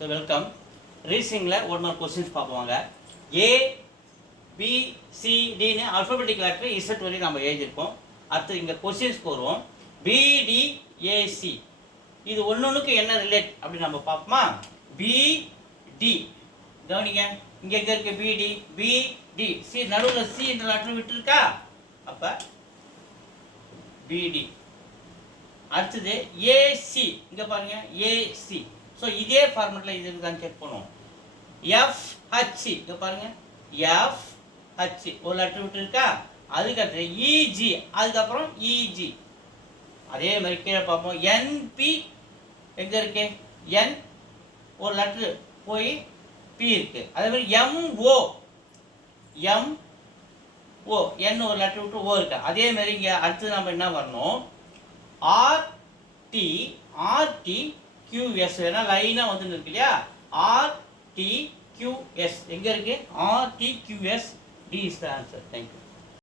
So welcome. ரீசிங்கில் ஒரு நாள் questions பார்ப்போங்க. ஏ B C டின்னு alphabetic letter Z வரையும் நம்ம எழுதியிருக்கோம். அடுத்து இங்கே கொஸ்டின்ஸ்க்கு வருவோம். பிடிஏசி இது ஒன்றுக்கு என்ன ரிலேட் அப்படின்னு நம்ம பார்ப்போமா? பிடி கவனிங்க, இங்கே எங்கே இருக்கு பிடி? பிடி சி நடுவில் சி என்ற லெட்டர் விட்டுருக்கா? அப்போ பிடி. அடுத்தது ஏசி, இங்கே பாருங்க ஏசி. ஸோ இதே ஃபார்மெட்டில் இது இருக்கான்னு செக் பண்ணுவோம். எஃப்ஹெச், இங்கே பாருங்க எஃப்ஹெச் ஒரு லெட்டர் விட்டு இருக்கா? அதுக்கடுத்து இஜி, அதுக்கப்புறம் இஜி. அதே மாதிரி கீழே பார்ப்போம். என்பி எங்கே இருக்கு? என் ஒரு லெட்ரு போய் பி இருக்கு. அதே மாதிரி எம்ஓ எம்ஓ என் ஒரு லெட்டர் விட்டு ஓ இருக்கு. அதே மாதிரி இங்கே அடுத்து நம்ம என்ன பண்ணணும்? ஆர்டி ஆர்டி கியூஎஸ் ஏன்னா லைனாக வந்து இருக்கு இல்லையா? ஆர்டி கியூஎஸ் எங்கே இருக்கு? R T Q S D is the answer. Thank you.